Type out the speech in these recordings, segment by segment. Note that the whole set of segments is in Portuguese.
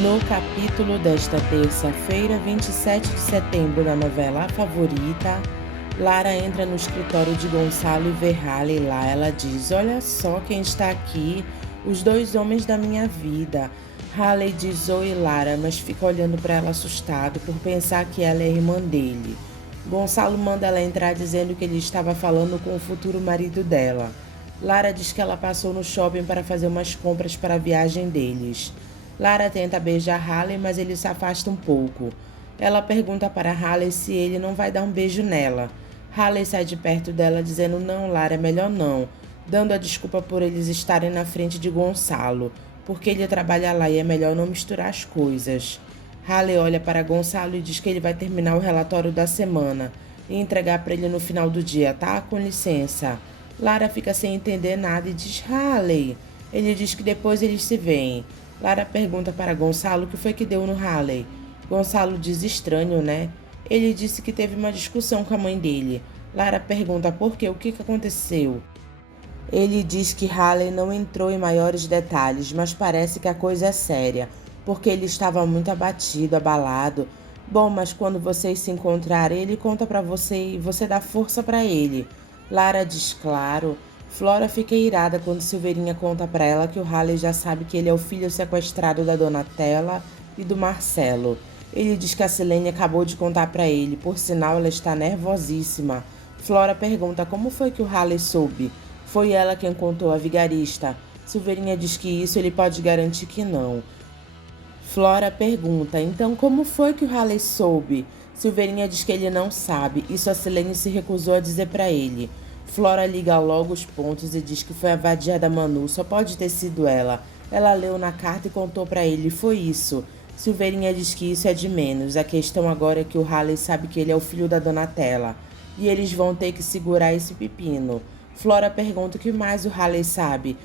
No capítulo desta terça-feira, 27 de setembro, da novela A Favorita, Lara entra no escritório de Gonçalo e vê Haley lá. Ela diz: "Olha só quem está aqui, os dois homens da minha vida." Haley diz oi, Lara, mas fica olhando para ela assustado por pensar que ela é irmã dele. Gonçalo manda ela entrar dizendo que ele estava falando com o futuro marido dela. Lara diz que ela passou no shopping para fazer umas compras para a viagem deles. Lara tenta beijar Haley, mas ele se afasta um pouco. Ela pergunta para Haley se ele não vai dar um beijo nela. Haley sai de perto dela dizendo: "Não, Lara, é melhor não", dando a desculpa por eles estarem na frente de Gonçalo, porque ele trabalha lá e é melhor não misturar as coisas. Haley olha para Gonçalo e diz que ele vai terminar o relatório da semana e entregar para ele no final do dia, tá? Com licença. Lara fica sem entender nada e diz: "Haley." Ele diz que depois eles se veem. Lara pergunta para Gonçalo o que foi que deu no Haley. Gonçalo diz: "Estranho, né?" Ele disse que teve uma discussão com a mãe dele. Lara pergunta por quê, o que aconteceu. Ele diz que Haley não entrou em maiores detalhes, mas parece que a coisa é séria, porque ele estava muito abatido, abalado. "Bom, mas quando vocês se encontrarem, ele conta para você e você dá força para ele." Lara diz: "Claro." Flora fica irada quando Silveirinha conta para ela que o Haley já sabe que ele é o filho sequestrado da Donatella e do Marcelo. Ele diz que a Silene acabou de contar para ele, por sinal ela está nervosíssima. Flora pergunta como foi que o Haley soube. Foi ela quem contou a vigarista. Silveirinha diz que isso ele pode garantir que não. Flora pergunta: "Então como foi que o Haley soube?" Silveirinha diz que ele não sabe, isso a Silene se recusou a dizer para ele. Flora liga logo os pontos e diz que foi a vadia da Manu, só pode ter sido ela. Ela leu na carta e contou para ele, foi isso. Silveirinha diz que isso é de menos, a questão agora é que o Haley sabe que ele é o filho da Donatella. E eles vão ter que segurar esse pepino. Flora pergunta o que mais o Haley sabe.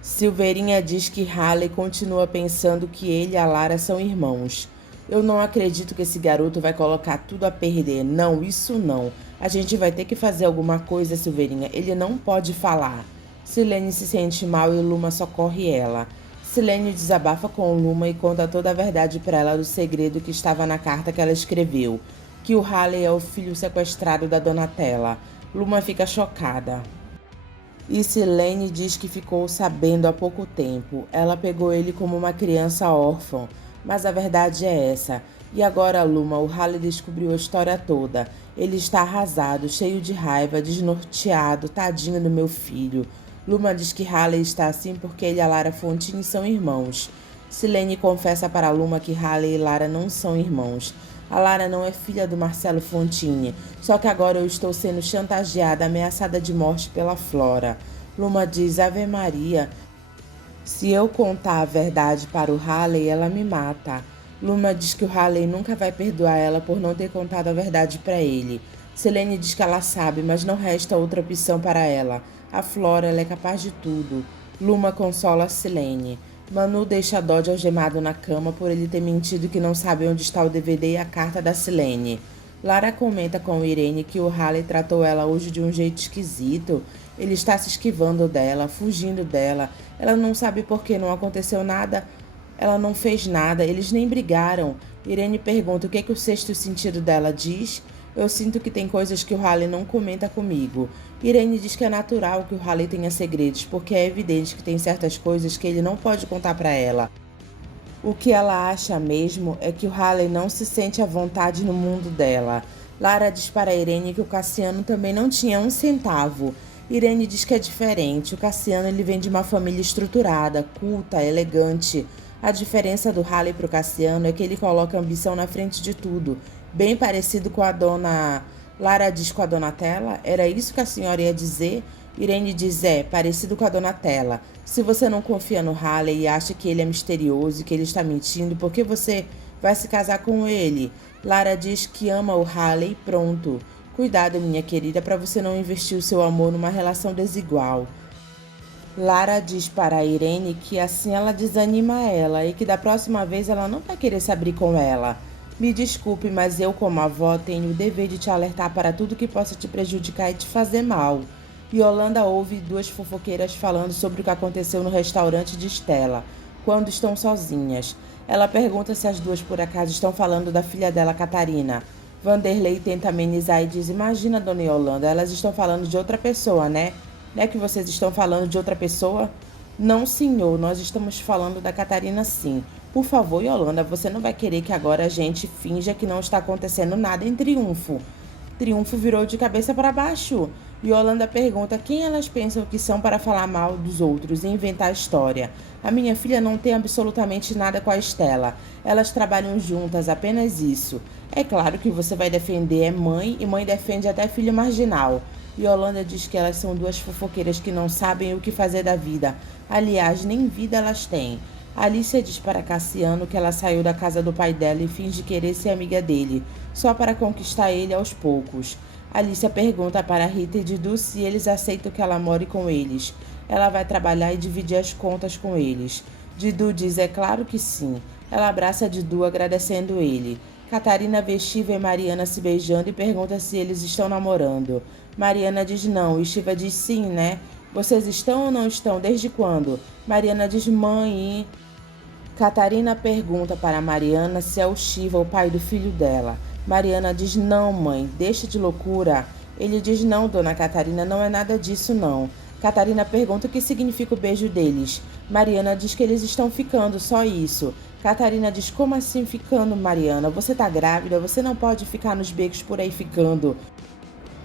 Silveirinha diz que Haley continua pensando que ele e a Lara são irmãos. "Eu não acredito que esse garoto vai colocar tudo a perder. Não, isso não. A gente vai ter que fazer alguma coisa, Silveirinha. Ele não pode falar." Silene se sente mal e Luma socorre ela. Silene desabafa com Luma e conta toda a verdade para ela do segredo que estava na carta que ela escreveu, que o Haley é o filho sequestrado da Donatella. Luma fica chocada. E Silene diz que ficou sabendo há pouco tempo. Ela pegou ele como uma criança órfã, mas a verdade é essa. E agora, Luma, o Haley descobriu a história toda. Ele está arrasado, cheio de raiva, desnorteado, tadinho do meu filho. Luma diz que Haley está assim porque ele e a Lara Fontinha são irmãos. Silene confessa para Luma que Haley e Lara não são irmãos. A Lara não é filha do Marcelo Fontini, só que agora eu estou sendo chantageada, ameaçada de morte pela Flora. Luma diz: "Ave Maria, se eu contar a verdade para o Haley, ela me mata." Luma diz que o Haley nunca vai perdoar ela por não ter contado a verdade para ele. Selene diz que ela sabe, mas não resta outra opção para ela. A Flora, ela é capaz de tudo. Luma consola a Silene. Manu deixa Dodge algemado na cama por ele ter mentido que não sabe onde está o DVD e a carta da Silene. Lara comenta com Irene que o Haley tratou ela hoje de um jeito esquisito. Ele está se esquivando dela, fugindo dela. Ela não sabe por que não aconteceu nada. Ela não fez nada, eles nem brigaram. Irene pergunta o que o sexto sentido dela diz. Eu sinto que tem coisas que o Haley não comenta comigo. Irene diz que é natural que o Haley tenha segredos, porque é evidente que tem certas coisas que ele não pode contar para ela. O que ela acha mesmo é que o Haley não se sente à vontade no mundo dela. Lara diz para Irene que o Cassiano também não tinha um centavo. Irene diz que é diferente. O Cassiano ele vem de uma família estruturada, culta, elegante. A diferença do Haley para o Cassiano é que ele coloca a ambição na frente de tudo. Bem parecido com a dona... Lara diz com a Donatella? Era isso que a senhora ia dizer? Irene diz: parecido com a Donatella. Se você não confia no Haley e acha que ele é misterioso e que ele está mentindo, por que você vai se casar com ele? Lara diz que ama o Haley e pronto. Cuidado, minha querida, para você não investir o seu amor numa relação desigual. Lara diz para a Irene que assim ela desanima ela e que da próxima vez ela não vai querer se abrir com ela. Me desculpe, mas eu, como avó, tenho o dever de te alertar para tudo que possa te prejudicar e te fazer mal. Yolanda ouve duas fofoqueiras falando sobre o que aconteceu no restaurante de Stella. quando estão sozinhas. Ela pergunta se as duas por acaso estão falando da filha dela, Catarina. Vanderlei tenta amenizar e diz: imagina, dona Yolanda, elas estão falando de outra pessoa, né? Não é que vocês estão falando de outra pessoa? Não, senhor, nós estamos falando da Catarina, sim. Por favor, Yolanda, você não vai querer que agora a gente finja que não está acontecendo nada em Triunfo. Triunfo virou de cabeça para baixo. Yolanda pergunta quem elas pensam que são para falar mal dos outros e inventar história. A minha filha não tem absolutamente nada com a Estela. Elas trabalham juntas, apenas isso. É claro que você vai defender mãe e mãe defende até filho marginal. Yolanda diz que elas são duas fofoqueiras que não sabem o que fazer da vida. Aliás, nem vida elas têm. Alicia diz para Cassiano que ela saiu da casa do pai dela e finge querer ser amiga dele, só para conquistar ele aos poucos. Alicia pergunta para Rita e Didu se eles aceitam que ela more com eles. Ela vai trabalhar e dividir as contas com eles. Didu diz é claro que sim. Ela abraça Didu agradecendo ele. Catarina vê Shiva e Mariana se beijando e pergunta se eles estão namorando. Mariana diz não e Shiva diz sim, né? Vocês estão ou não estão? Desde quando? Mariana diz mãe. Catarina pergunta para Mariana se é o Shiva, o pai do filho dela. Mariana diz não, mãe, deixa de loucura. Ele diz não, dona Catarina, não é nada disso não. Catarina pergunta o que significa o beijo deles. Mariana diz que eles estão ficando, só isso. Catarina diz como assim ficando, Mariana? Você tá grávida, você não pode ficar nos becos por aí ficando.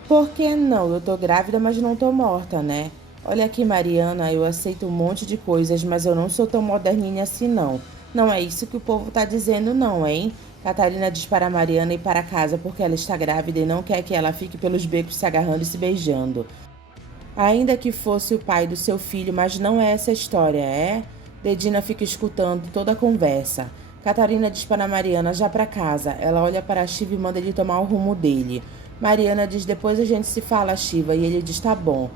Por que não? Eu tô grávida, mas não tô morta, né? Olha aqui, Mariana, eu aceito um monte de coisas, mas eu não sou tão moderninha assim, não. Não é isso que o povo tá dizendo, não, hein? Catarina diz para Mariana ir para casa porque ela está grávida e não quer que ela fique pelos becos se agarrando e se beijando. Ainda que fosse o pai do seu filho, mas não é essa a história, é? Dedina fica escutando toda a conversa. Catarina diz para Mariana já para casa. Ela olha para Shiva e manda ele tomar o rumo dele. Mariana diz depois a gente se fala, Shiva, e ele diz tá bom.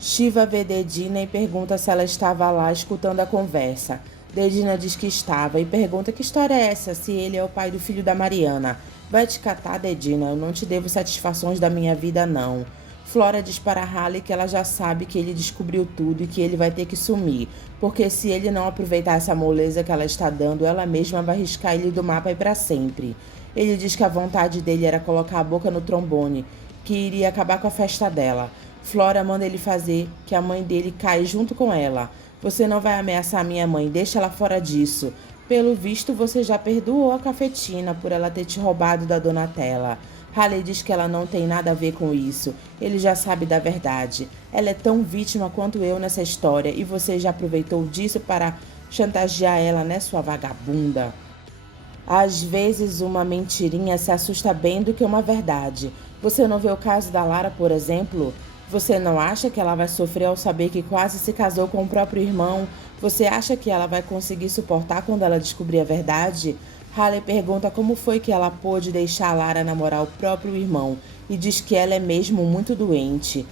Shiva vê Dedina e pergunta se ela estava lá escutando a conversa. Dedina diz que estava e pergunta que história é essa, se ele é o pai do filho da Mariana. Vai te catar, Dedina, eu não te devo satisfações da minha vida, não. Flora diz para Halle que ela já sabe que ele descobriu tudo e que ele vai ter que sumir, porque se ele não aproveitar essa moleza que ela está dando, ela mesma vai riscar ele do mapa e para sempre. Ele diz que a vontade dele era colocar a boca no trombone, que iria acabar com a festa dela. Flora manda ele fazer que a mãe dele caia junto com ela. Você não vai ameaçar minha mãe, deixa ela fora disso. Pelo visto, você já perdoou a Cafetina por ela ter te roubado da Donatella. Halle diz que ela não tem nada a ver com isso. Ele já sabe da verdade. Ela é tão vítima quanto eu nessa história e você já aproveitou disso para chantagear ela, né, sua vagabunda? Às vezes uma mentirinha se assusta bem do que uma verdade. Você não vê o caso da Lara, por exemplo? Você não acha que ela vai sofrer ao saber que quase se casou com o próprio irmão? Você acha que ela vai conseguir suportar quando ela descobrir a verdade? Halle pergunta como foi que ela pôde deixar a Lara namorar o próprio irmão e diz que ela é mesmo muito doente.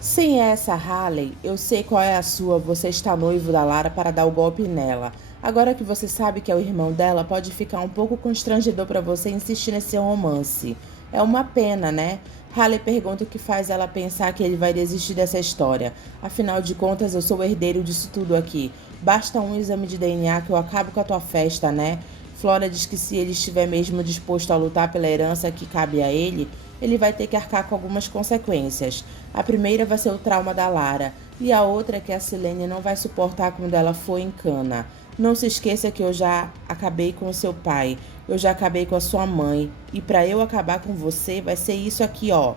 Sem essa, Halle, eu sei qual é a sua, você está noivo da Lara para dar o golpe nela. Agora que você sabe que é o irmão dela, pode ficar um pouco constrangedor para você insistir nesse romance. É uma pena, né? Halle pergunta o que faz ela pensar que ele vai desistir dessa história. Afinal de contas, eu sou o herdeiro disso tudo aqui. Basta um exame de DNA que eu acabo com a tua festa, né? Flora diz que se ele estiver mesmo disposto a lutar pela herança que cabe a ele, ele vai ter que arcar com algumas consequências. A primeira vai ser o trauma da Lara, e a outra é que a Silene não vai suportar quando ela for em cana. Não se esqueça que eu já acabei com o seu pai, eu já acabei com a sua mãe, e para eu acabar com você vai ser isso aqui, ó.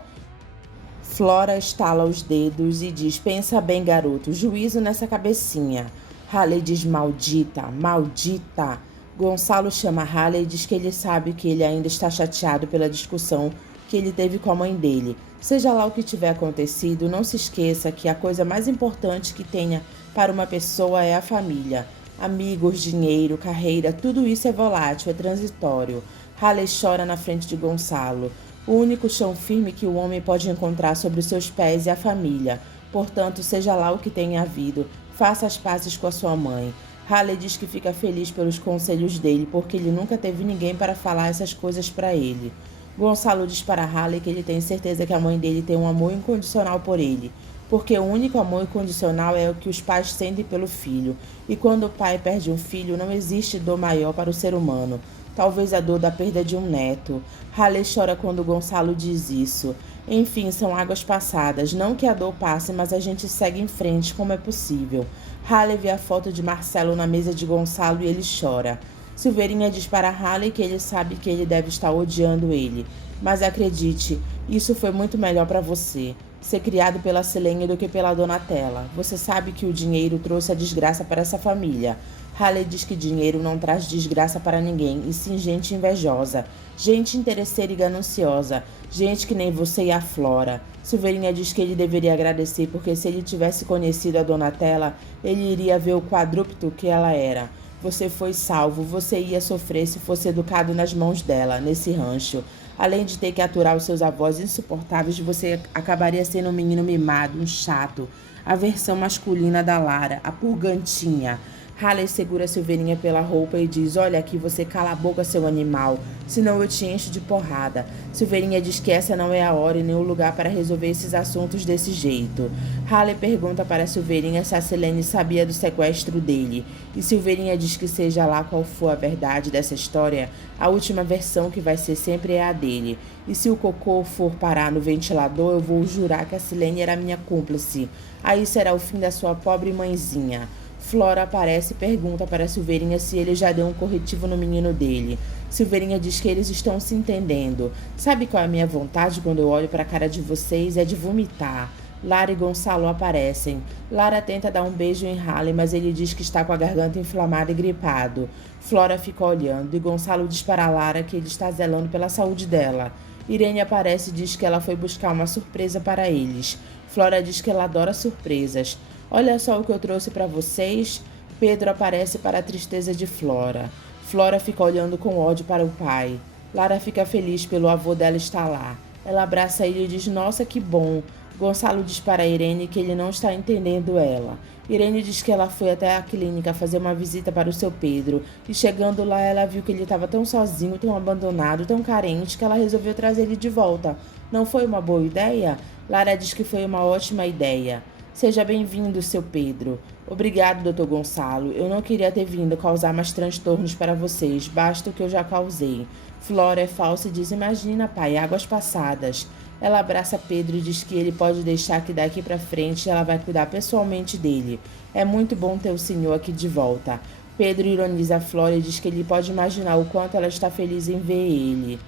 Flora estala os dedos e diz, pensa bem, garoto, juízo nessa cabecinha. Halle diz, maldita, maldita. Gonçalo chama Halle e diz que ele sabe que ele ainda está chateado pela discussão que ele teve com a mãe dele. Seja lá o que tiver acontecido, não se esqueça que a coisa mais importante que tenha para uma pessoa é a família. Amigos, dinheiro, carreira, tudo isso é volátil, é transitório. Halle chora na frente de Gonçalo. O único chão firme que o homem pode encontrar sobre os seus pés é a família. Portanto, seja lá o que tenha havido, faça as pazes com a sua mãe. Halle diz que fica feliz pelos conselhos dele, porque ele nunca teve ninguém para falar essas coisas para ele. Gonçalo diz para Halle que ele tem certeza que a mãe dele tem um amor incondicional por ele. porque o único amor incondicional é o que os pais sentem pelo filho. E quando o pai perde um filho, não existe dor maior para o ser humano. Talvez a dor da perda de um neto. Haley chora quando Gonçalo diz isso. Enfim, são águas passadas. Não que a dor passe, mas a gente segue em frente como é possível. Haley vê a foto de Marcelo na mesa de Gonçalo e ele chora. Silveirinha diz para Haley que ele sabe que ele deve estar odiando ele. Mas acredite, isso foi muito melhor para você. Ser criado pela Silene do que pela Donatella. Você sabe que o dinheiro trouxe a desgraça para essa família. Haley diz que dinheiro não traz desgraça para ninguém, e sim gente invejosa, gente interesseira e gananciosa, gente que nem você e a Flora. Silveirinha diz que ele deveria agradecer porque se ele tivesse conhecido a Donatella, ele iria ver o quadrúpede que ela era. Você foi salvo, você ia sofrer se fosse educado nas mãos dela, nesse rancho. Além de ter que aturar os seus avós insuportáveis, você acabaria sendo um menino mimado, um chato, a versão masculina da Lara, a purgantinha. Haley segura Silveirinha pela roupa e diz: olha aqui, você cala a boca, seu animal, senão eu te encho de porrada. Silveirinha diz que essa não é a hora e nem o lugar para resolver esses assuntos desse jeito. Haley pergunta para Silveirinha se a Silene sabia do sequestro dele. E Silveirinha diz que seja lá qual for a verdade dessa história, a última versão que vai ser sempre é a dele. E se o cocô for parar no ventilador, eu vou jurar que a Silene era minha cúmplice. Aí será o fim da sua pobre mãezinha. Flora aparece e pergunta para Silveirinha se ele já deu um corretivo no menino dele. Silveirinha diz que eles estão se entendendo. Sabe qual é a minha vontade quando eu olho para a cara de vocês? É de vomitar. Lara e Gonçalo aparecem. Lara tenta dar um beijo em Haley, mas ele diz que está com a garganta inflamada e gripado. Flora fica olhando e Gonçalo diz para Lara que ele está zelando pela saúde dela. Irene aparece e diz que ela foi buscar uma surpresa para eles. Flora diz que ela adora surpresas. Olha só o que eu trouxe para vocês. Pedro aparece para a tristeza de Flora. Flora fica olhando com ódio para o pai. Lara fica feliz pelo avô dela estar lá. Ela abraça ele e diz: nossa, que bom. Gonçalo diz para Irene que ele não está entendendo ela. Irene diz que ela foi até a clínica fazer uma visita para o seu Pedro. E chegando lá, ela viu que ele estava tão sozinho, tão abandonado, tão carente, que ela resolveu trazer ele de volta. Não foi uma boa ideia? Lara diz que foi uma ótima ideia. Seja bem-vindo, seu Pedro. Obrigado, Dr. Gonçalo. Eu não queria ter vindo causar mais transtornos para vocês. Basta o que eu já causei. Flora é falsa e diz: imagina, pai, águas passadas. Ela abraça Pedro e diz que ele pode deixar que daqui para frente ela vai cuidar pessoalmente dele. É muito bom ter o senhor aqui de volta. Pedro ironiza Flora e diz que ele pode imaginar o quanto ela está feliz em ver ele.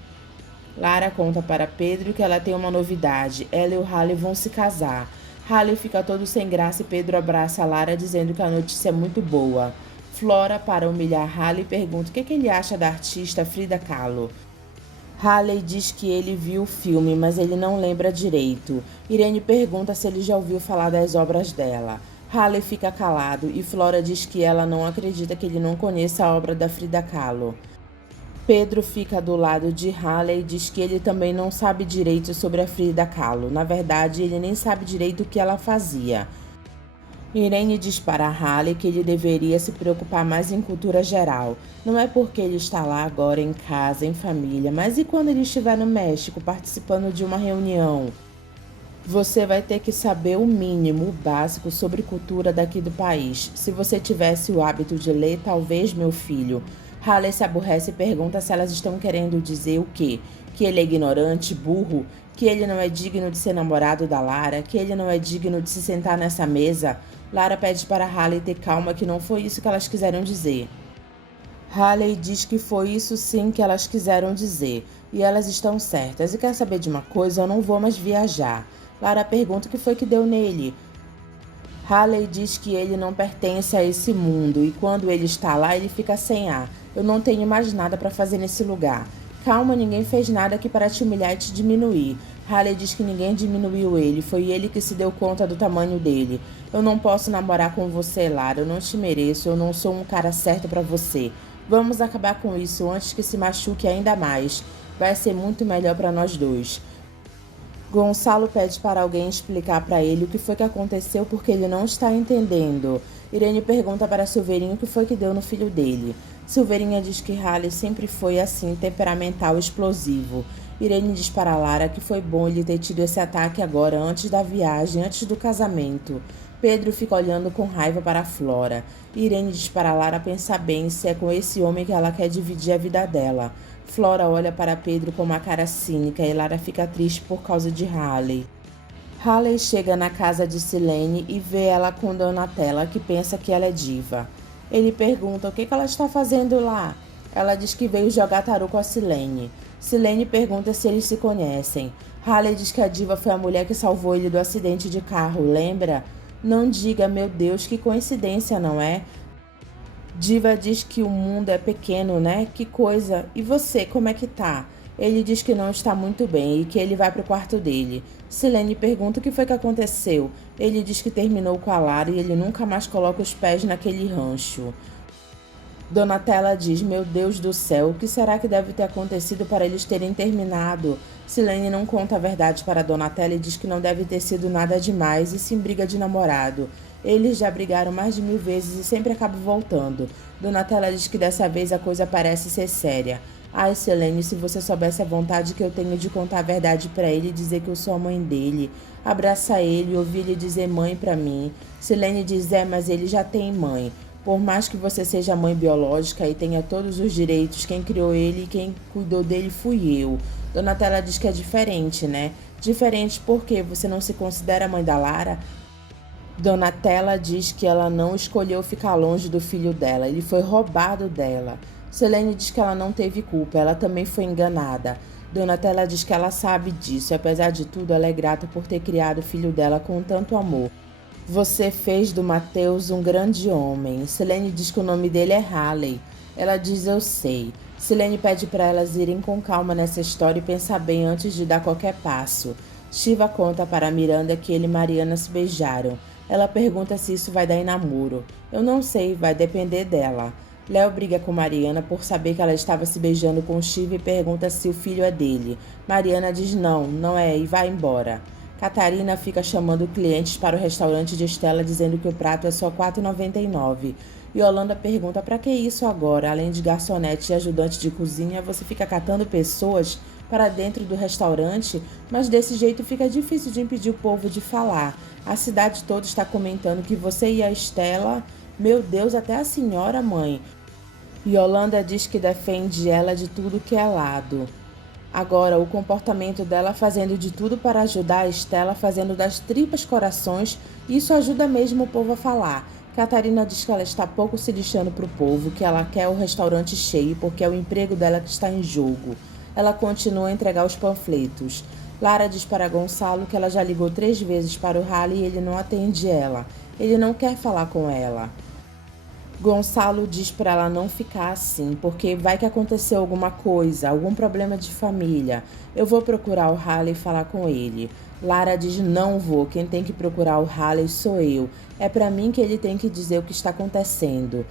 Lara conta para Pedro que ela tem uma novidade. Ela e o Haley vão se casar. Haley fica todo sem graça e Pedro abraça Lara dizendo que a notícia é muito boa. Flora, para humilhar Haley, pergunta o que ele acha da artista Frida Kahlo. Haley diz que ele viu o filme, mas ele não lembra direito. Irene pergunta se ele já ouviu falar das obras dela. Haley fica calado e Flora diz que ela não acredita que ele não conheça a obra da Frida Kahlo. Pedro fica do lado de Haley e diz que ele também não sabe direito sobre a Frida Kahlo. Na verdade, ele nem sabe direito o que ela fazia. Irene diz para Haley que ele deveria se preocupar mais em cultura geral. Não é porque ele está lá agora em casa, em família, mas e quando ele estiver no México participando de uma reunião? Você vai ter que saber o mínimo, o básico sobre cultura daqui do país. Se você tivesse o hábito de ler, talvez, meu filho. Haley se aborrece e pergunta se elas estão querendo dizer o quê? Que ele é ignorante, burro? Que ele não é digno de ser namorado da Lara? Que ele não é digno de se sentar nessa mesa? Lara pede para Haley ter calma, que não foi isso que elas quiseram dizer. Haley diz que foi isso sim que elas quiseram dizer. E elas estão certas. E quer saber de uma coisa? Eu não vou mais viajar. Lara pergunta o que foi que deu nele. Haley diz que ele não pertence a esse mundo e quando ele está lá, ele fica sem ar. Eu não tenho mais nada para fazer nesse lugar. Calma, ninguém fez nada aqui para te humilhar e te diminuir. Haley diz que ninguém diminuiu ele, foi ele que se deu conta do tamanho dele. Eu não posso namorar com você, Lara, eu não te mereço, eu não sou um cara certo para você. Vamos acabar com isso antes que se machuque ainda mais. Vai ser muito melhor para nós dois. Gonçalo pede para alguém explicar para ele o que foi que aconteceu porque ele não está entendendo. Irene pergunta para Silveirinho o que foi que deu no filho dele. Silveirinha diz que Haley sempre foi assim, temperamental e explosivo. Irene diz para Lara que foi bom ele ter tido esse ataque agora, antes da viagem, antes do casamento. Pedro fica olhando com raiva para Flora. Irene diz para Lara pensar bem se é com esse homem que ela quer dividir a vida dela. Flora olha para Pedro com uma cara cínica e Lara fica triste por causa de Halley. Halley chega na casa de Silene e vê ela com Donatella, que pensa que ela é diva. Ele pergunta o que ela está fazendo lá. Ela diz que veio jogar taru com a Silene. Silene pergunta se eles se conhecem. Halley diz que a diva foi a mulher que salvou ele do acidente de carro, lembra? Não diga, meu Deus, que coincidência, não é? Diva diz que o mundo é pequeno, né? Que coisa. E você, como é que tá? Ele diz que não está muito bem e que ele vai pro quarto dele. Silene pergunta o que foi que aconteceu. Ele diz que terminou com a Lara e ele nunca mais coloca os pés naquele rancho. Donatella diz, meu Deus do céu, o que será que deve ter acontecido para eles terem terminado? Silene não conta a verdade para Donatella e diz que não deve ter sido nada demais e sim briga de namorado. Eles já brigaram mais de 1000 vezes e sempre acabam voltando. Donatella diz que dessa vez a coisa parece ser séria. Ai, Silene, se você soubesse a vontade que eu tenho de contar a verdade para ele e dizer que eu sou a mãe dele. Abraçar ele e ouvir ele dizer mãe para mim. Silene diz, mas ele já tem mãe. Por mais que você seja mãe biológica e tenha todos os direitos, quem criou ele e quem cuidou dele fui eu. Donatella diz que é diferente, né? Diferente porque você não se considera mãe da Lara? Donatella diz que ela não escolheu ficar longe do filho dela, ele foi roubado dela. Silene diz que ela não teve culpa, ela também foi enganada. Donatella diz que ela sabe disso e, apesar de tudo, ela é grata por ter criado o filho dela com tanto amor. Você fez do Mateus um grande homem. Silene diz que o nome dele é Halley. Ela diz, eu sei. Silene pede para elas irem com calma nessa história e pensar bem antes de dar qualquer passo. Shiva conta para Miranda que ele e Mariana se beijaram. Ela pergunta se isso vai dar em namoro. Eu não sei, vai depender dela. Léo briga com Mariana por saber que ela estava se beijando com Shiva e pergunta se o filho é dele. Mariana diz não é e vai embora. Catarina fica chamando clientes para o restaurante de Estela dizendo que o prato é só R$ 4,99. Yolanda pergunta para que isso agora? Além de garçonete e ajudante de cozinha, você fica catando pessoas para dentro do restaurante? Mas desse jeito fica difícil de impedir o povo de falar. A cidade toda está comentando que você e a Estela... Meu Deus, até a senhora, mãe. Yolanda diz que defende ela de tudo que é lado. Agora, o comportamento dela fazendo de tudo para ajudar a Estela, fazendo das tripas corações, isso ajuda mesmo o povo a falar. Catarina diz que ela está pouco se lixando para o povo, que ela quer o restaurante cheio porque é o emprego dela que está em jogo. Ela continua a entregar os panfletos. Lara diz para Gonçalo que ela já ligou 3 vezes para o Halley e ele não atende ela. Ele não quer falar com ela. Gonçalo diz para ela não ficar assim, porque vai que aconteceu alguma coisa, algum problema de família. Eu vou procurar o Halley e falar com ele. Lara diz, não vou, quem tem que procurar o Halley sou eu. É para mim que ele tem que dizer o que está acontecendo.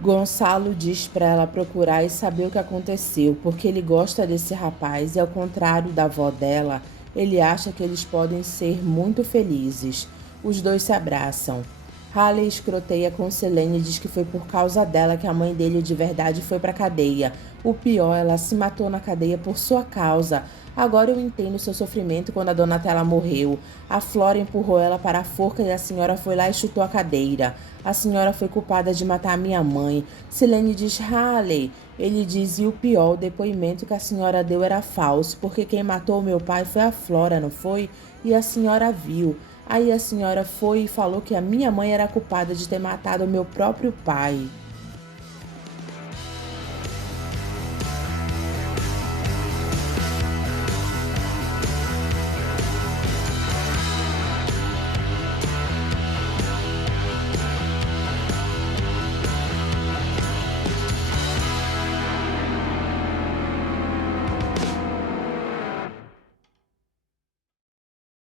Gonçalo diz para ela procurar e saber o que aconteceu, porque ele gosta desse rapaz e, ao contrário da avó dela, ele acha que eles podem ser muito felizes. Os dois se abraçam. Halley escroteia com Silene e diz que foi por causa dela que a mãe dele de verdade foi pra cadeia. O pior, ela se matou na cadeia por sua causa. Agora eu entendo seu sofrimento quando a Donatella morreu. A Flora empurrou ela para a forca e a senhora foi lá e chutou a cadeira. A senhora foi culpada de matar a minha mãe. Silene diz, Halley. Ele diz, e o pior, o depoimento que a senhora deu era falso, porque quem matou meu pai foi a Flora, não foi? E a senhora viu. Aí a senhora foi e falou que a minha mãe era culpada de ter matado o meu próprio pai.